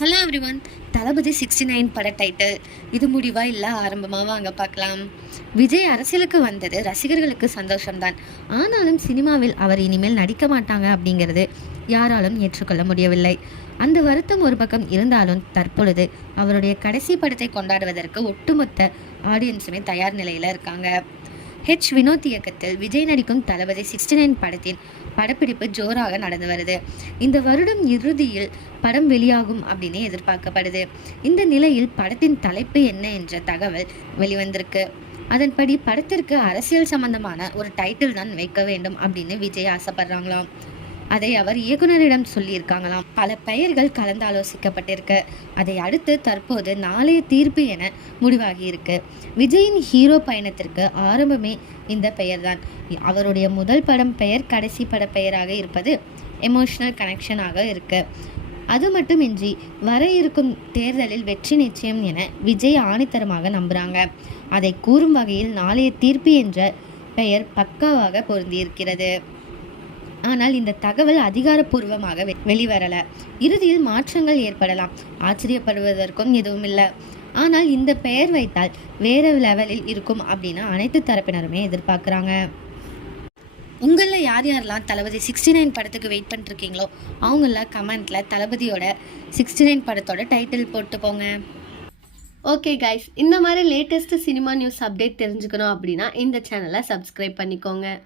Hello everyone Thalapathy sixty nine பட title இது முடிவா இல்லை ஆரம்பமாக வாங்க பார்க்கலாம் விஜய் அரசியலுக்கு வந்தது ரசிகர்களுக்கு சந்தோஷம்தான். ஆனாலும் சினிமாவில் அவர் இனிமேல் நடிக்க மாட்டாங்க அப்படிங்கிறது யாராலும் ஏற்றுக்கொள்ள முடியவில்லை. அந்த வருத்தம் ஒரு பக்கம் இருந்தாலும் தற்பொழுது அவருடைய கடைசி படத்தை கொண்டாடுவதற்கு ஒட்டுமொத்த ஆடியன்ஸுமே தயார் நிலையில் இருக்காங்க. ஹெச் வினோத் இயக்கத்தில் விஜய் நடிக்கும் தளபதி சிக்ஸ்டி நைன் படத்தின் படப்பிடிப்பு ஜோராக நடந்து வருது. இந்த வருடம் இறுதியில் படம் வெளியாகும் அப்படின்னு எதிர்பார்க்கப்படுது. இந்த நிலையில் படத்தின் தலைப்பு என்ன என்ற தகவல் வெளிவந்திருக்கு. அதன்படி படத்திற்கு அரசியல் சம்பந்தமான ஒரு டைட்டில் தான் வைக்க வேண்டும் அப்படின்னு விஜய் ஆசைப்படுறாங்களாம். அதை அவர் இயக்குனரிடம் சொல்லியிருக்காங்களாம். பல பெயர்கள் கலந்தாலோசிக்கப்பட்டிருக்கு. அதை அடுத்து தற்போது நாளைய தீர்ப்பு என முடிவாகி இருக்கு விஜயின் ஹீரோ பயணத்திற்கு ஆரம்பமே இந்த பெயர்தான். அவருடைய முதல் படம் பெயர் கடைசி பட பெயராக இருப்பது எமோஷனல் கனெக்ஷனாக இருக்கு. அது மட்டுமின்றி வர இருக்கும் தேர்தலில் வெற்றி நிச்சயம் என விஜய் ஆணித்தரமாக நம்புகிறாங்க அதை கூறும் வகையில் நாளைய தீர்ப்பு என்ற பெயர் பக்காவாக பொருந்தியிருக்கிறது. ஆனால் இந்த தகவல் அதிகாரப்பூர்வமாக வெ- வெளிவரல. இறுதியில் மாற்றங்கள் ஏற்படலாம். ஆச்சரியப்படுவதற்கும் எதுவும் இல்லை ஆனால் இந்த பெயர் வைத்தால் வேற லெவலில் இருக்கும் அப்படின்னு அனைத்து தரப்பினருமே எதிர்பார்க்குறாங்க. உங்களில் யார் யாரெல்லாம் தளபதி சிக்ஸ்டி நைன் படத்துக்கு வெயிட் பண்ணிருக்கீங்களோ அவங்கள கமெண்ட்டில் தளபதியோட சிக்ஸ்டி நைன் படத்தோட டைட்டில் போட்டு போங்க. ஓகே கைஸ் இந்த மாதிரி லேட்டஸ்ட் சினிமா நியூஸ் அப்டேட் தெரிஞ்சுக்கணும் அப்படின்னா இந்த சேனலை சப்ஸ்கிரைப் பண்ணிக்கோங்க.